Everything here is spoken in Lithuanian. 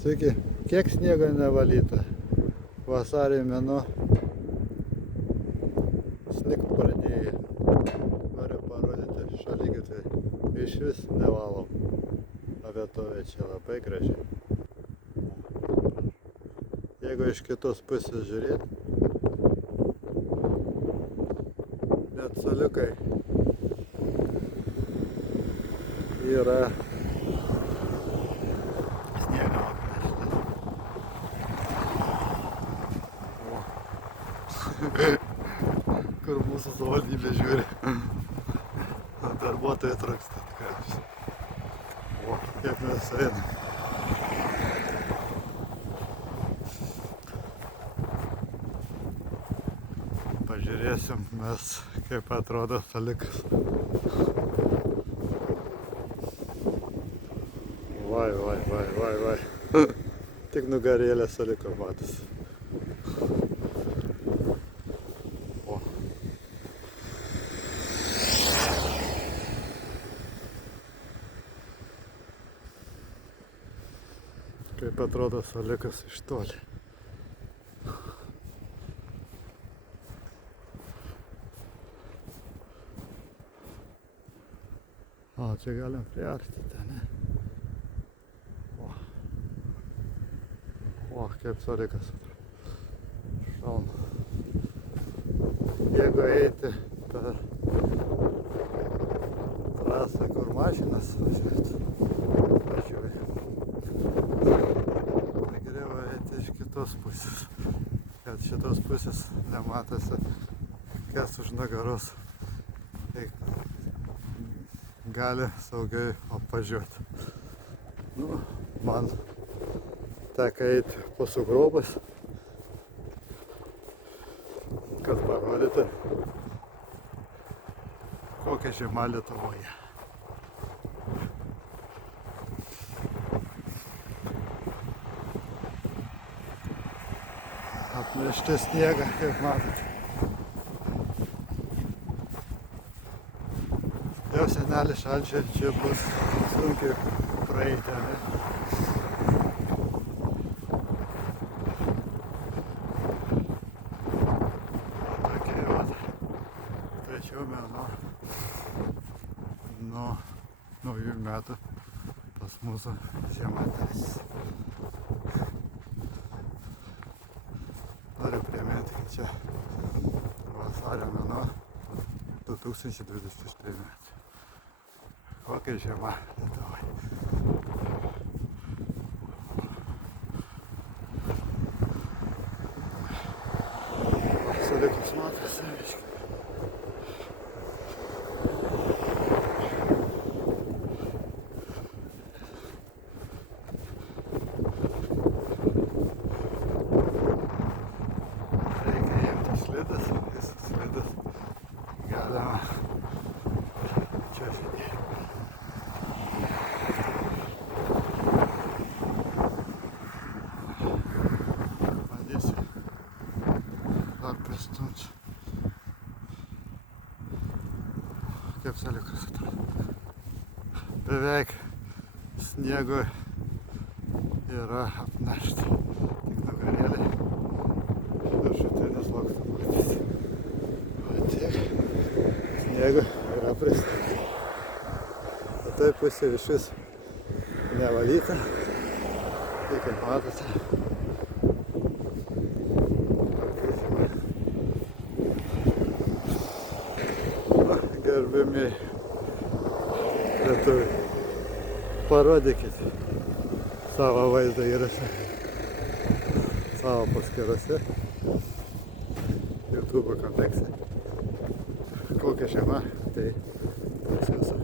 Sveiki, kiek sniego nevalyta? Vasario mėnuo snigt pradėjo. Noriu parodyti šaligatvį. Iš vis nevalom. O vietovė čia labai graži. Jeigu iš kitos pusės žiūrėt, net suoliukai yra sniego apneštas. Kur mūsų savivaldybė žiūri. Darbuotojai trūksta tikrai. O, kiek mes einam. Pažiūrėsim mes, kaip atrodo suoliukas. Vai. Tik nugarėlė suoliuko matosi. O. Kaip atrodo suoliukas iš toli. O, čia galim priartyti, ne? O, kaip suoliukas šauna. Jeigu eiti per trasą, kur mašinas važiuoja, tai geriau eiti iš kitos pusės, kad šitos pusės nematosi, kas už nugaros, tai gali saugiai apvažiuoti. Nu, man teka eiti po sugrobus, kad parodyti, kokia žiema Lietuvoje. Apnešti sniegą, kaip matote. Jau senelį šalčiai čia bus sunkiai praeiti, ne? Trečiau mėnuo nuo naujų metų pas mūsų žiema tęsiasi. Noriu priminti, kad čia vasario mėnuo 2023 metų. Kokia žiema Lietuvoje. Suoliukas matosi, reiškia. Slidas, visas slidas galima čia žiūrėti. Bandysiu dar pristumti, kaip suoliukas atrodo. Beveik sniego yra apnešta, tik nugarėlė. Viršutinis sluoksnis matys. O tiek sniego yra pristatyti. O tai pusė išvis nevalyta. Tai kaip matote. Gerbimi lietuviai, parodykit savo vaizdo įrašą savo paskyrose. YouTube kontekste. Kokia žiema, tai toks esu.